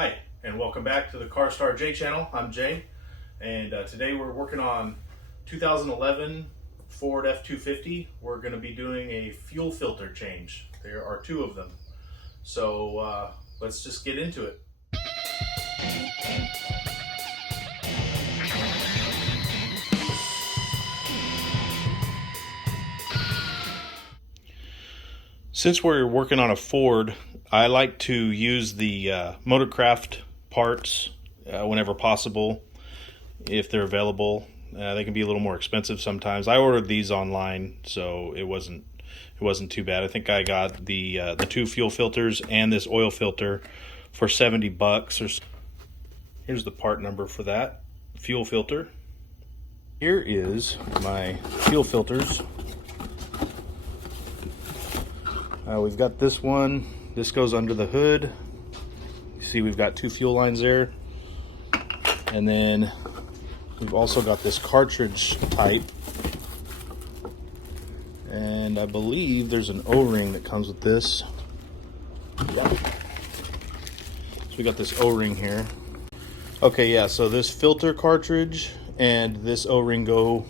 Hi, and welcome back to the Car Star J channel. I'm Jay, and today we're working on 2011 Ford F250. We're going to be doing a fuel filter change. There are two of them. So let's just get into it. Since we're working on a Ford, I like to use the Motorcraft parts whenever possible, if they're available. They can be a little more expensive sometimes. I ordered these online, so it wasn't too bad. I think I got the two fuel filters and this oil filter for $70. Here's the part number for that fuel filter. Here is my fuel filters. We've got this one. This goes under the hood. You see we've got two fuel lines there. And then we've also got this cartridge type. And I believe there's an O-ring that comes with this. Yeah. So we got this O-ring here. Okay, yeah, so this filter cartridge and this O-ring go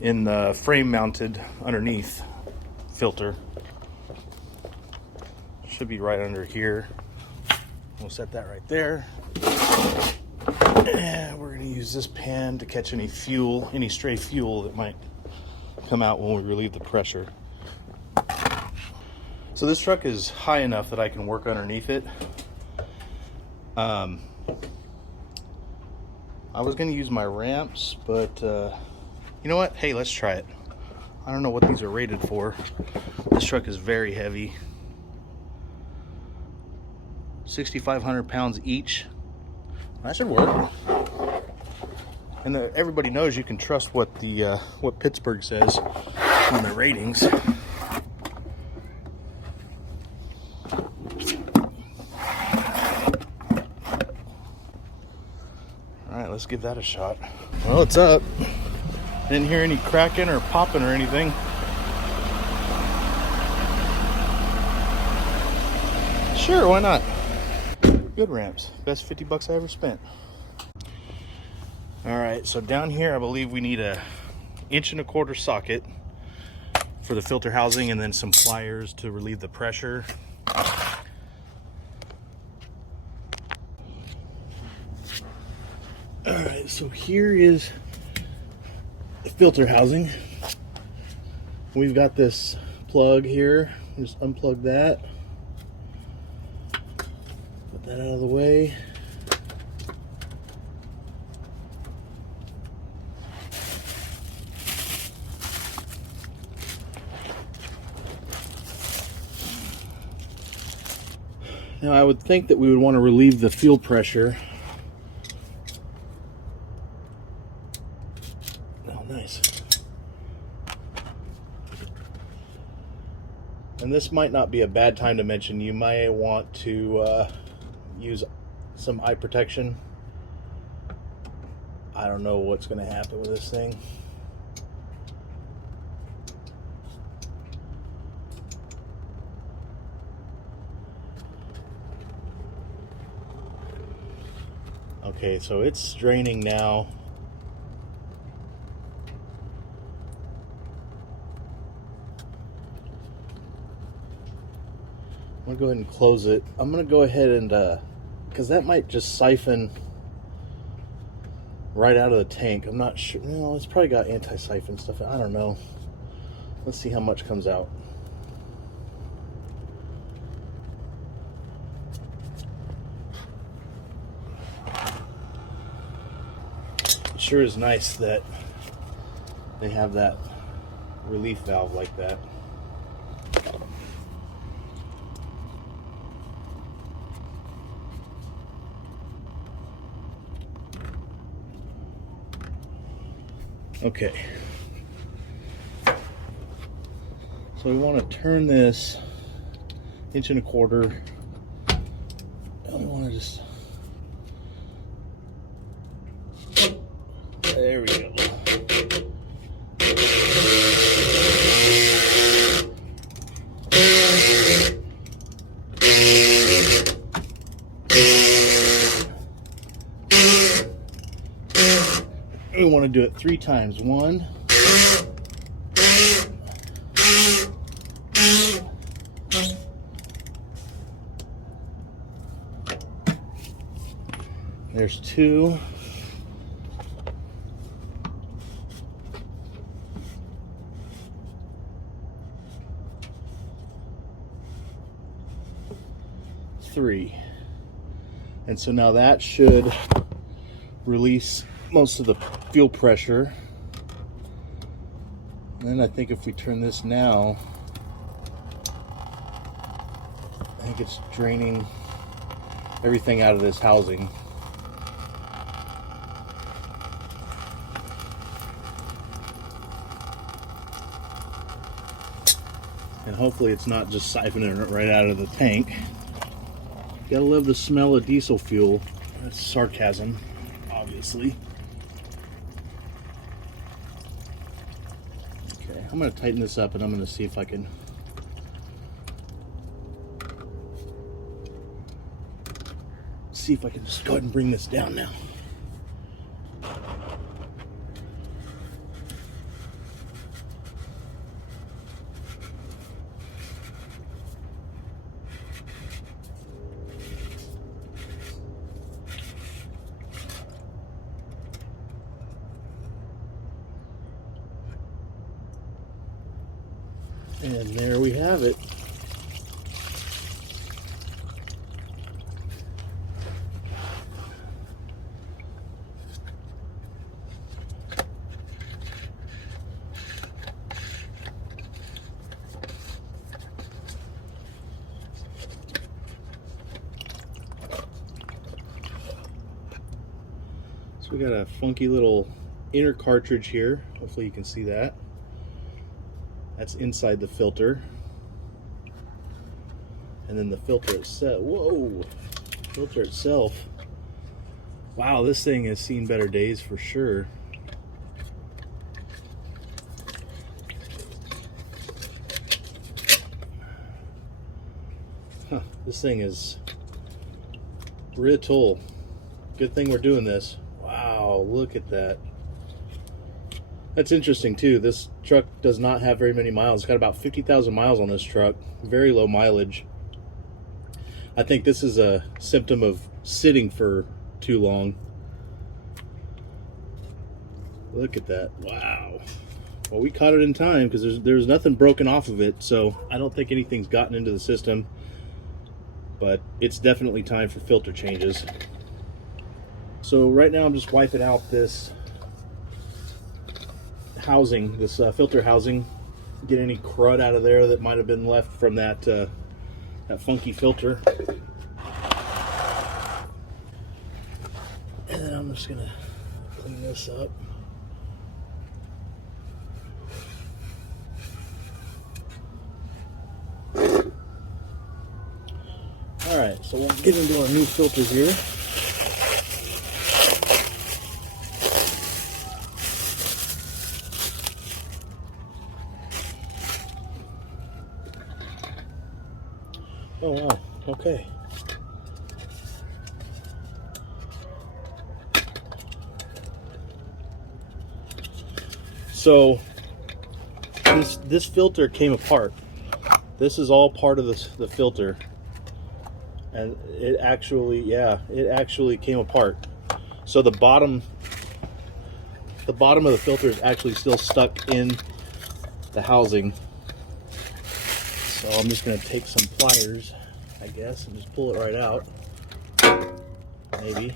in the frame mounted underneath filter. Should be right under here. We'll set that right there. And we're going to use this pan to catch any fuel, any stray fuel that might come out when we relieve the pressure. So this truck is high enough that I can work underneath it. I was going to use my ramps, but you know what? Hey, let's try it. I don't know what these are rated for. This truck is very heavy. 6,500 pounds each. That should work. And everybody knows you can trust what the what Pittsburgh says on their ratings. All right, let's give that a shot. Well, it's up. Didn't hear any cracking or popping or anything. Sure, why not? Good ramps. Best $50 I ever spent. All right, so down here I believe we need a 1.25 inch socket for the filter housing, and then some pliers to relieve the pressure. All right, so here is the filter housing. We've got this plug here. Just unplug that. That out of the way. Now I would think that we would want to relieve the fuel pressure. Oh, nice. And this might not be a bad time to mention, you might want to use some eye protection. I don't know what's going to happen with this thing. Okay, so it's draining now. I'm going to go ahead and close it. I'm going to go ahead and because that might just siphon right out of the tank. I'm not sure. No, it's probably got anti-siphon stuff. I don't know. Let's see how much comes out. It sure is nice that they have that relief valve like that. Okay, so we want to turn this 1.25 inch. And we want to just, there we go. We want to do it 3 times. 1, there's 2. Three. And so now that should release most of the fuel pressure. And then I think if we turn this now, I think it's draining everything out of this housing. And hopefully it's not just siphoning it right out of the tank. Gotta love the smell of diesel fuel. That's sarcasm, obviously. Okay, I'm gonna tighten this up and I'm gonna see if I can just go ahead and bring this down now. And there we have it. So we got a funky little inner cartridge here. Hopefully you can see that. That's inside the filter. And then the filter itself, whoa, filter itself. Wow, this thing has seen better days for sure. Huh, this thing is brittle. Good thing we're doing this. Wow, look at that. That's interesting too. This truck does not have very many miles. It's got about 50,000 miles on this truck. Very low mileage. I think this is a symptom of sitting for too long. Look at that. Wow. Well, we caught it in time because there's nothing broken off of it, so I don't think anything's gotten into the system. But it's definitely time for filter changes. So right now I'm just wiping out this housing, this filter housing, get any crud out of there that might have been left from that that funky filter. And then I'm just gonna clean this up. All right, so we'll get into our new filters here. Oh wow, okay. So this filter came apart. This is all part of the filter. And it actually came apart. So the bottom of the filter is actually still stuck in the housing. So I'm just going to take some pliers, I guess, and just pull it right out. Maybe.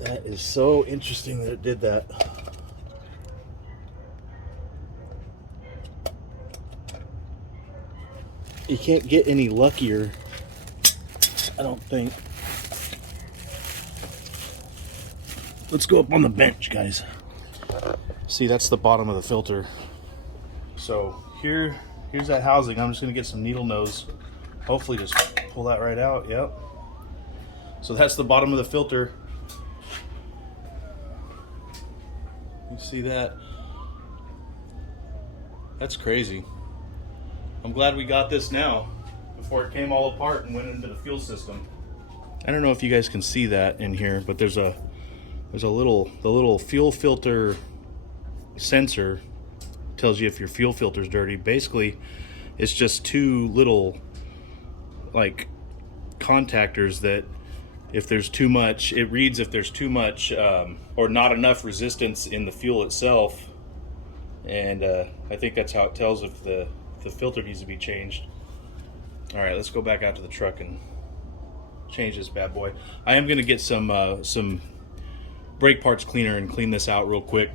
That is so interesting that it did that. You can't get any luckier, I don't think. Let's go up on the bench, guys. See, that's the bottom of the filter. So here's that housing. I'm just gonna get some needle nose. Hopefully just pull that right out, yep. So that's the bottom of the filter. You see that? That's crazy. I'm glad we got this now before it came all apart and went into the fuel system. I don't know if you guys can see that in here, but there's a little fuel filter sensor tells you if your fuel filter's dirty. Basically, it's just two little like contactors that if there's too much, it reads if there's too much or not enough resistance in the fuel itself, and I think that's how it tells if the filter needs to be changed. All right, let's go back out to the truck and change this bad boy. I am going to get some brake parts cleaner and clean this out real quick.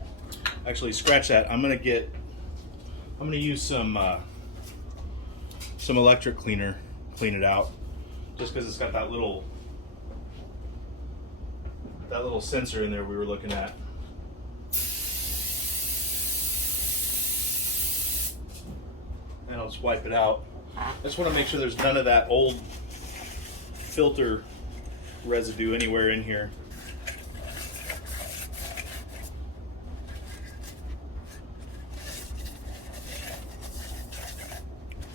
Actually, scratch that. I'm going to use some electric cleaner, clean it out, just because it's got that little sensor in there we were looking at. And I'll just wipe it out. I just want to make sure there's none of that old filter residue anywhere in here.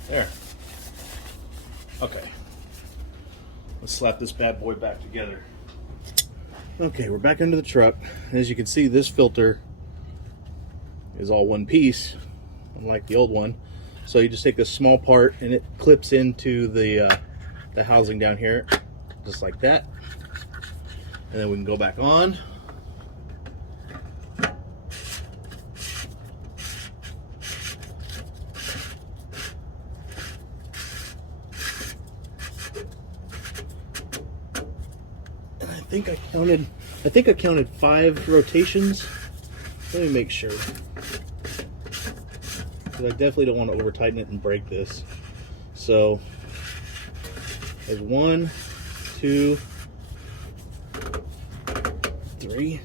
There. Okay. Let's slap this bad boy back together. Okay, we're back into the truck. As you can see, this filter is all one piece, unlike the old one. So you just take this small part and it clips into the housing down here, just like that. And then we can go back on. And I think I counted 5 rotations. Let me make sure, because I definitely don't want to over tighten it and break this. So there's 1, 2, 3.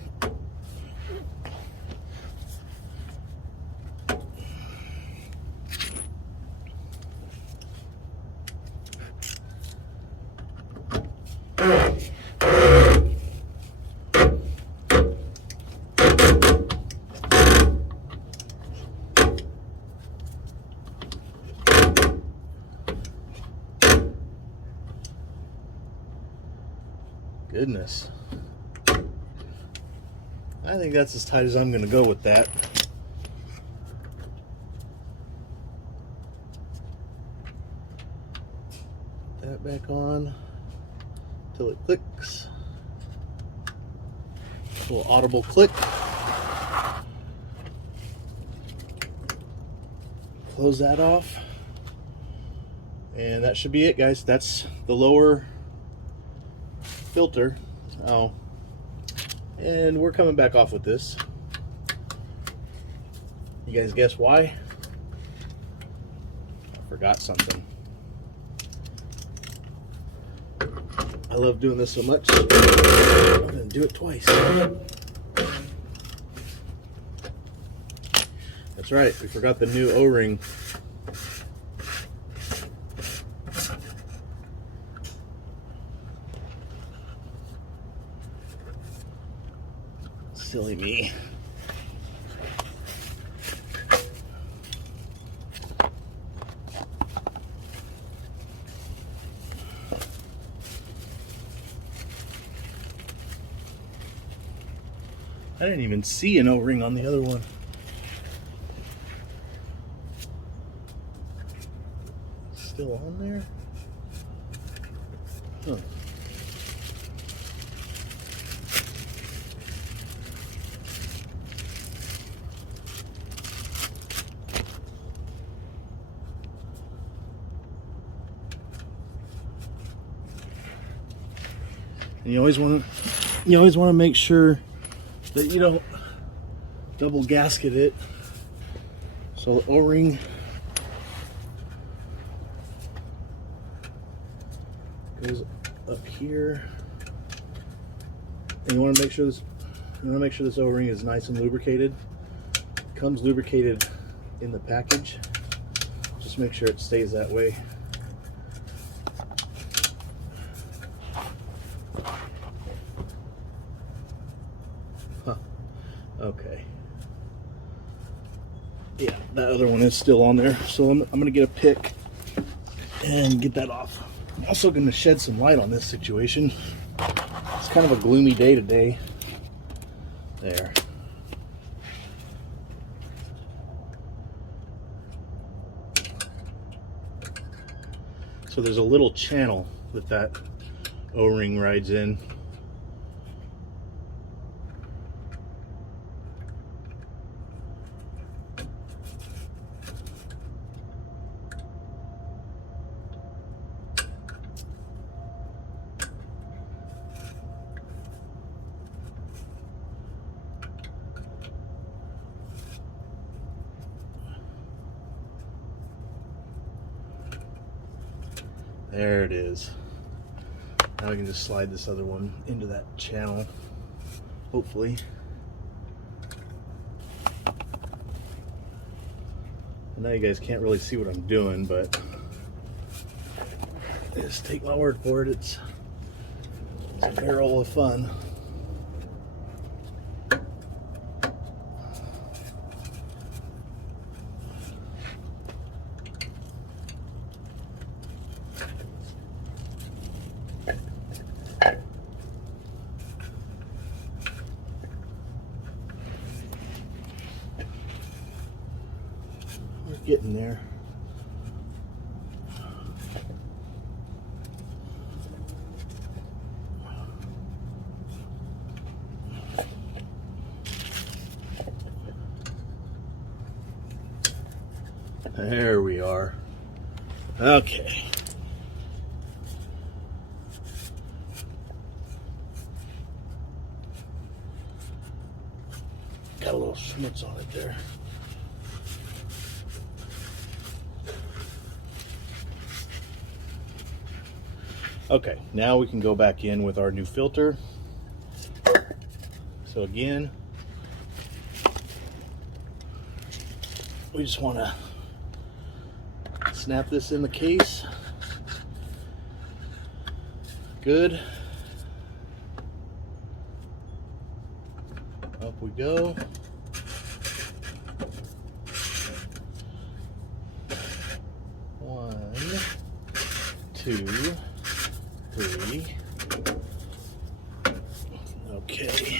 Goodness. I think that's as tight as I'm going to go with that. That back on till it clicks. A little audible click. Close that off. And that should be it, guys. That's the lower filter. Oh, and we're coming back off with this. You guys guess why? I forgot something. I love doing this so much, I'm gonna do it twice. That's right, we forgot the new O-ring. Silly me. I didn't even see an O-ring on the other one. Still on there? Huh. And you always want to make sure that you don't double gasket it. So the O-ring goes up here, and you want to make sure this O-ring is nice and lubricated. It comes lubricated in the package. Just make sure it stays that way. Okay. Yeah, that other one is still on there, so I'm gonna get a pick and get that off. also going to shed some light on this situation. It's kind of a gloomy day today. There. So there's a little channel that O-ring rides in. There it is. Now we can just slide this other one into that channel, hopefully. I know you guys can't really see what I'm doing, but just take my word for it, it's a barrel of fun. We're getting there. There we are. Okay. Got a little schmutz on it there. Okay, now we can go back in with our new filter. So again, we just want to snap this in the case. Good. Up we go. One, two, three. Okay.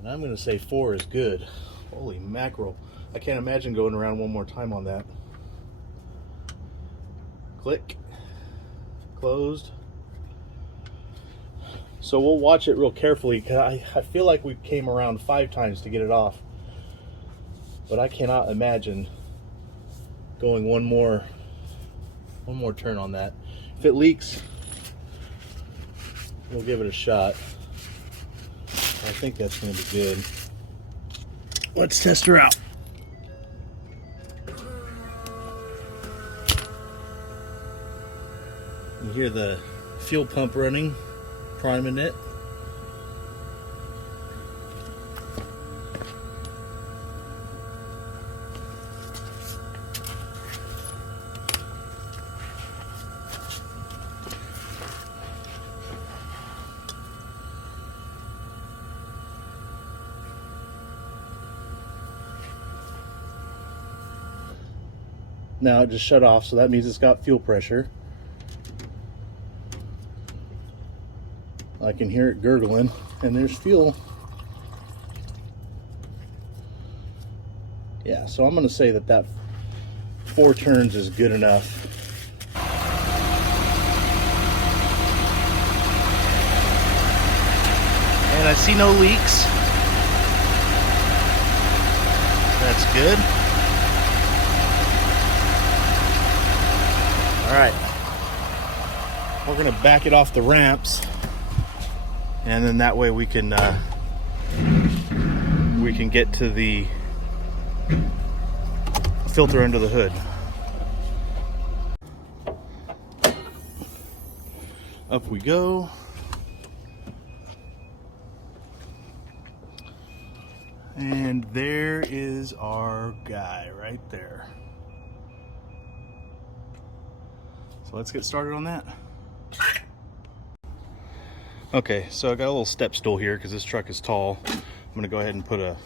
And I'm going to say 4 is good. Holy mackerel. I can't imagine going around one more time on that. Click. Closed. So we'll watch it real carefully, because I feel like we came around 5 times to get it off. But I cannot imagine going one more turn on that. If it leaks, we'll give it a shot. I think that's going to be good. Let's test her out. You hear the fuel pump running, priming it. Now it just shut off, so that means it's got fuel pressure. I can hear it gurgling, and there's fuel. Yeah, so I'm going to say that 4 turns is good enough. And I see no leaks. That's good. All right, we're going to back it off the ramps, and then that way we can get to the filter under the hood. Up we go. And there is our guy right there. let's get started on that. Okay, so I got a little step stool here because this truck is tall. I'm gonna go ahead and put a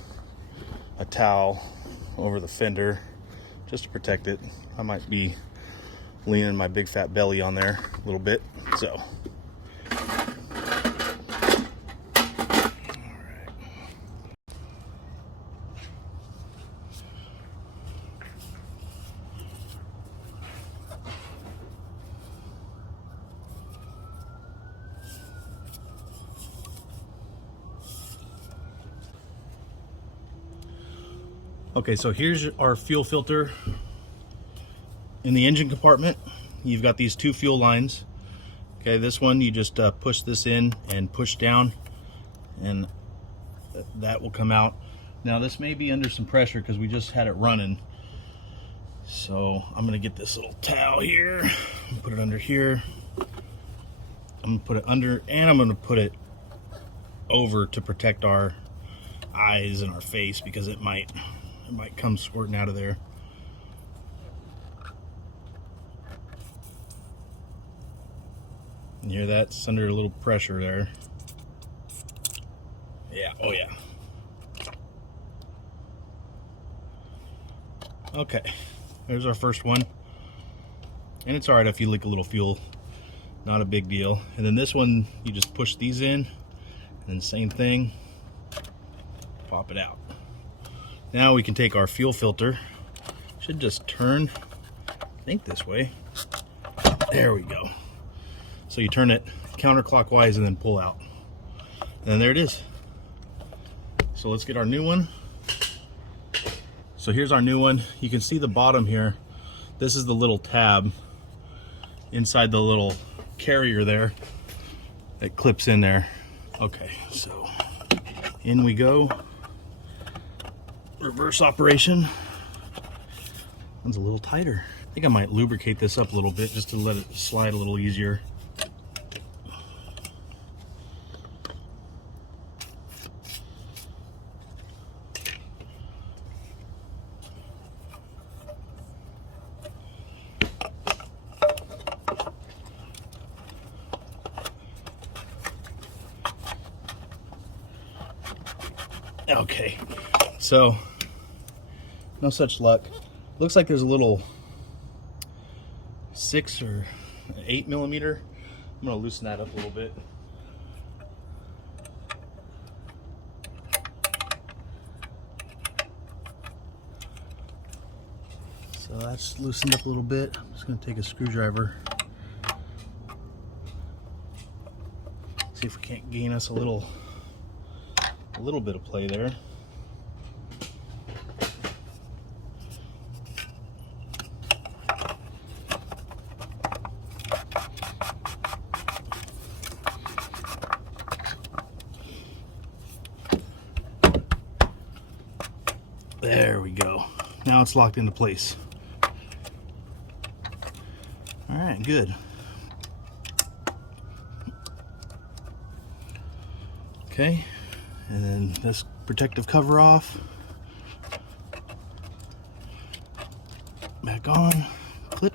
towel over the fender just to protect it. I might be leaning my big fat belly on there a little bit, so. Okay, so here's our fuel filter. In the engine compartment, you've got these two fuel lines. Okay, this one you just push this in and push down, and that will come out. Now this may be under some pressure because we just had it running. So I'm gonna get this little towel here, put it under here. I'm gonna put it under, and I'm gonna put it over to protect our eyes and our face because it might come squirting out of there. You hear that? It's under a little pressure there. Yeah, oh yeah. Okay, there's our first one. And it's alright if you leak a little fuel, not a big deal. And then this one, you just push these in, and same thing, pop it out. Now we can take our fuel filter, should just turn, I think this way. There we go. So you turn it counterclockwise and then pull out. And there it is. So let's get our new one. So here's our new one. You can see the bottom here. This is the little tab inside the little carrier there that clips in there. Okay, so in we go. Reverse operation. One's a little tighter. I think I might lubricate this up a little bit just to let it slide a little easier. Okay, so no such luck. Looks like there's a little 6 or 8 millimeter. I'm gonna loosen that up a little bit. So that's loosened up a little bit. I'm just gonna take a screwdriver. See if we can't gain us a little bit of play there. There we go. Now it's locked into place. All right, good. Okay, and then this protective cover off. Back on, clip.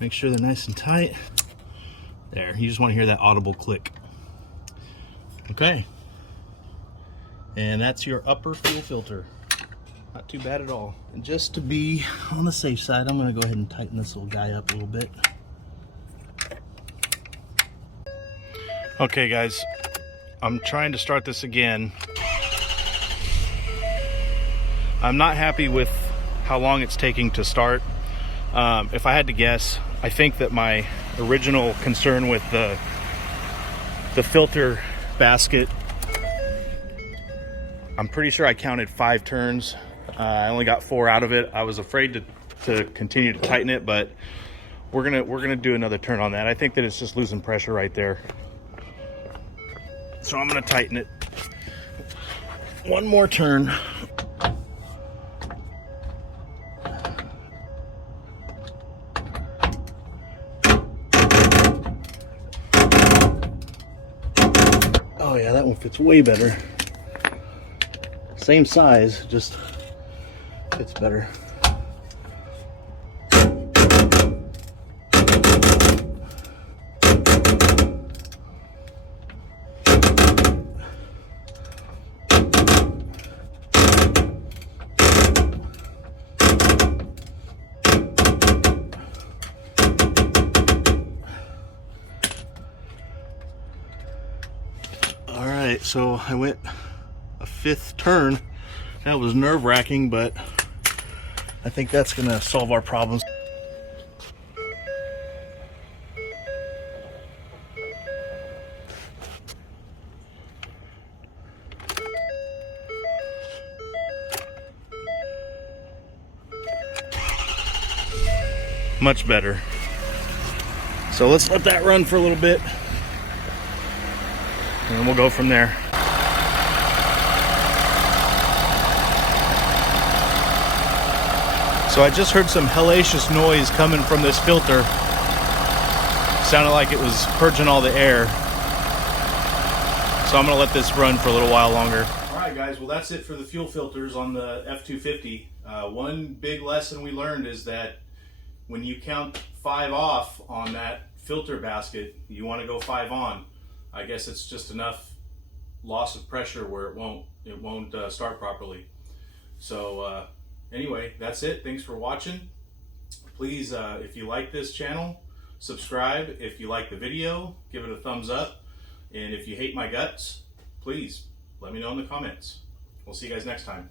Make sure they're nice and tight. There, you just want to hear that audible click. Okay, and that's your upper fuel filter. Not too bad at all. And just to be on the safe side, I'm gonna go ahead and tighten this little guy up a little bit. Okay guys, I'm trying to start this again. I'm not happy with how long it's taking to start. If I had to guess, I think that my original concern with the filter basket, I'm pretty sure I counted 5 turns. I only got 4 out of it. I was afraid to continue to tighten it, but we're gonna do another turn on that. I think that it's just losing pressure right there. So I'm gonna tighten it. One more turn. Oh yeah, that one fits way better. Same size, just fits better. right, so I went a 5th turn. That was nerve-wracking, but I think that's gonna solve our problems. Much better. So let's let that run for a little bit, and then we'll go from there. So I just heard some hellacious noise coming from this filter. Sounded like it was purging all the air. So I'm gonna let this run for a little while longer. All right, guys, well that's it for the fuel filters on the F250. One big lesson we learned is that when you count 5 off on that filter basket, you want to go 5 on. I guess it's just enough loss of pressure where it won't start properly. So anyway, that's it. Thanks for watching. Please, if you like this channel, subscribe. If you like the video, give it a thumbs up. And if you hate my guts, please let me know in the comments. We'll see you guys next time.